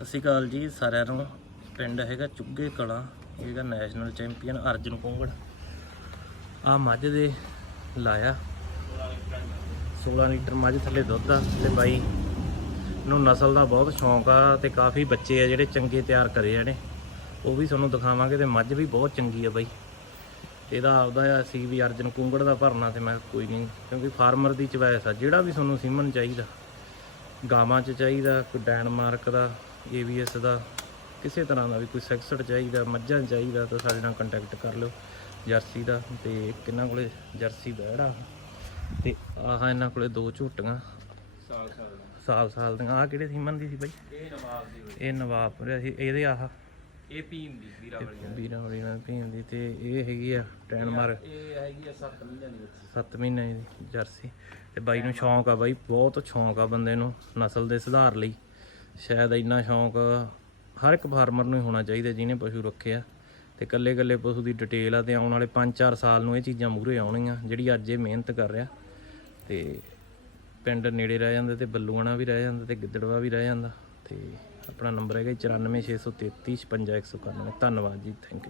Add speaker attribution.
Speaker 1: ਸਤਿ ਸ਼੍ਰੀ ਅਕਾਲ ਜੀ ਸਾਰਿਆਂ ਨੂੰ। ਪਿੰਡ ਹੈਗਾ ਚੁੱਗੇ ਕਲਾਂ, ਇਹ ਹੈਗਾ ਨੈਸ਼ਨਲ ਚੈਂਪੀਅਨ ਅਰਜਨ ਕੁੰਗੜ। ਆ ਮੱਝ ਦੇ ਲਾਇਆ। 16 ਲੀਟਰ ਮੱਝ ਥੱਲੇ ਦੁੱਧ ਆ ਤੇ ਬਾਈ ਨੂੰ ਨਸਲ ਦਾ ਬਹੁਤ ਸ਼ੌਂਕ ਆ ਤੇ ਕਾਫੀ ਬੱਚੇ ਆ ਜਿਹੜੇ ਚੰਗੇ ਤਿਆਰ ਕਰੇ ਆ ਨੇ ਉਹ ਵੀ ਤੁਹਾਨੂੰ ਦਿਖਾਵਾਂਗੇ ਤੇ ਮੱਝ ਵੀ ਬਹੁਤ ਚੰਗੀ ਆ ਬਾਈ। ਇਹਦਾ ਆਪਦਾ ਆ ਸੀ ਵੀ ਅਰਜਨ ਕੁੰਗੜ ਦਾ ਭਰਨਾ ਤੇ ਮੈਂ ਕੋਈ ਨਹੀਂ, ਕਿਉਂਕਿ ਫਾਰਮਰ ਦੀ ਚਵਾਇਸ ਆ। ਜਿਹੜਾ ਵੀ ਤੁਹਾਨੂੰ ਸੀਮਨ ਚਾਹੀਦਾ, ਗਾਵਾਂ 'ਚ ਚਾਹੀਦਾ, ਕੋਈ ਡੈਨਮਾਰਕ ਦਾ ਏਵੀਐਸ ਦਾ ਕਿਸੇ ਤਰ੍ਹਾਂ ਦਾ ਵੀ ਕੋਈ ਸੈਕਸਡ ਚਾਹੀਦਾ ਮੱਝਾਂ ਚਾਹੀਦਾ ਤਾਂ ਸਾਡੇ ਨਾਲ ਕੰਟੈਕਟ ਕਰ ਲਿਓ ਜਰਸੀ ਦਾ ਤੇ ਕਿੰਨਾਂ ਕੋਲੇ ਜਰਸੀ ਬੈੜਾ ਤੇ ਆਹ ਇਹਨਾਂ ਕੋਲੇ ਦੋ ਝੋਟੀਆਂ।
Speaker 2: ਸਾਲ ਸਾਲ
Speaker 1: ਸਾਲ ਸਾਲ ਦੀਆਂ। ਆਹ ਕਿਹੜੇ ਸੀਮਨ ਦੀ ਸੀ ਬਾਈ?
Speaker 2: ਇਹ ਨਵਾਬ ਦੀ ਹੋਈ
Speaker 1: ਇਹ ਨਵਾਬ ਰਿਹਾ ਸੀ। ਇਹਦੇ ਆਹ।
Speaker 2: ਇਹ ਭੀਮ ਦੀ ਵੀਰਾ ਵਾਲੀ
Speaker 1: ਵੀਰਾਂ ਵਾਲੀ ਨਾਲ ਭੀਮ ਦੀ ਤੇ ਇਹ ਹੈਗੀ ਆ ਡੈਨਮਾਰਕ
Speaker 2: ਇਹ ਹੈਗੀ ਆ 7 ਮਹੀਨਿਆਂ ਦੀ ਬੱਚੀ।
Speaker 1: 7 ਮਹੀਨੇ ਦੀ ਜਰਸੀ। ਤੇ ਬਾਈ ਨੂੰ ਸ਼ੌਂਕ ਆ ਬਾਈ ਬਹੁਤ ਸ਼ੌਂਕ ਆ ਬੰਦੇ ਨੂੰ ਨਸਲ ਦੇ ਸੁਧਾਰ ਲਈ। ਸ਼ਾਇਦ ਇੰਨਾ ਸ਼ੌਂਕ ਹਰ ਇੱਕ ਫਾਰਮਰ ਨੂੰ ਹੀ ਹੋਣਾ ਚਾਹੀਦਾ ਜਿਹਨੇ ਪਸ਼ੂ ਰੱਖਿਆ ਤੇ ਕੱਲੇ ਕੱਲੇ ਪਸ਼ੂ ਦੀ ਡਿਟੇਲ ਆ ਤੇ ਆਉਣ ਵਾਲੇ 5-4 ਸਾਲ ਨੂੰ ਇਹ ਚੀਜ਼ਾਂ ਮੂਹਰੇ ਆਉਣਗੀਆਂ ਜਿਹੜੀ ਅੱਜ ਇਹ ਮਿਹਨਤ ਕਰ ਰਿਹਾ। ਤੇ ਪਿੰਡ ਨੇੜੇ ਰਹਿ ਜਾਂਦਾ ਤੇ ਬੱਲੂਆਣਾ ਵੀ ਰਹਿ ਜਾਂਦਾ ਤੇ ਗਿੱਦੜਵਾ ਵੀ ਰਹਿ ਜਾਂਦਾ। ਤੇ ਆਪਣਾ ਨੰਬਰ ਹੈਗਾ 9463355191 ਧੰਨਵਾਦ ਜੀ ਥੈਂਕ ਯੂ